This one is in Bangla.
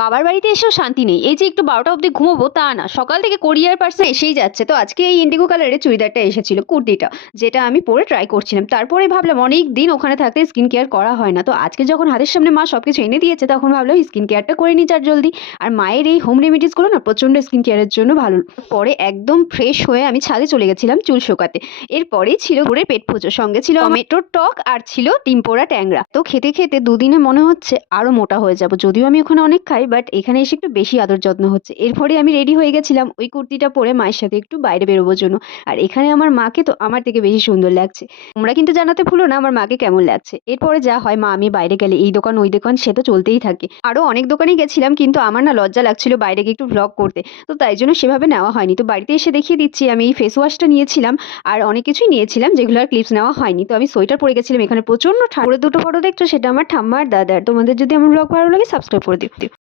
বাবার বাড়িতে এসেও শান্তি নেই। এই যে একটু ১২টা অবধি ঘুমোবো তা না। সকাল থেকে কোরিয়ার পার্সেল এসেই যাচ্ছে। তো আজকে এই ইন্ডিগো কালারের চুড়িদারটা এসেছিল, কুর্তিটা। যেটা আমি পরে ট্রাই করছিলাম। তারপরে ভাবলাম অনেকদিন ওখানে থাকতে স্কিন কেয়ার করা হয় না। তো আজকে যখন হাতের সামনে মা সবকিছু এনে দিয়েছে তখন ভাবলাম স্কিন কেয়ারটা করে নিই চটজলদি। আর মায়ের এই হোম রেমেডিস গুলো না প্রচন্ড স্কিন কেয়ারের জন্য ভালো। পরে একদম ফ্রেশ হয়ে আমি ছাদে চলে গেছিলাম চুল শোকাতে। এরপরেই ছিল ভোরের পেট পুজো। সঙ্গে ছিল টমেটোর টক আর ছিল ডিম পোড়া ট্যাংরা। তো খেতে খেতে দুদিনে মনে হচ্ছে আরো মোটা হয়ে যাব। যদিও আমি ওখানে অনেক খাই, বাট এখানে এসে একটু বেশি আদর যত্ন হচ্ছে। এরপরে আমি রেডি হয়ে গেছিলাম ওই কুর্তিটা পরে মায়ের সাথে একটু বাইরে বেরোবার জন্য। আর এখানে আমার মাকে তো আমার থেকে বেশি সুন্দর লাগছে। তোমরা কিন্তু জানাতে ভুলো না আমার মাকে কেমন লাগছে। এরপরে যা হয়, মা আমি বাইরে গেলে এই দোকান ওই দোকান সে তো চলতেই থাকে। আরো অনেক দোকানেই গেছিলাম, কিন্তু আমার না লজ্জা লাগছিল বাইরে গিয়ে একটু ভ্লগ করতে। তো তাই জন্য সেভাবে নেওয়া হয়নি। তো বাড়িতে এসে দেখিয়ে দিচ্ছি আমি এই ফেস ওয়াশটা নিয়েছিলাম। আর অনেক কিছুই নিয়েছিলাম যেগুলো আর ক্লিপস নেওয়া হয়নি। তো আমি সোয়েটার পরে গেছিলাম, এখানে প্রচন্ড ঠান্ডা। দুটো ফটো দেখছো সেটা আমার ঠাম্মা আর দাদার। তোমাদের যদি আমার ব্লগ ভালো লাগে সাবস্ক্রাইব করে দিও।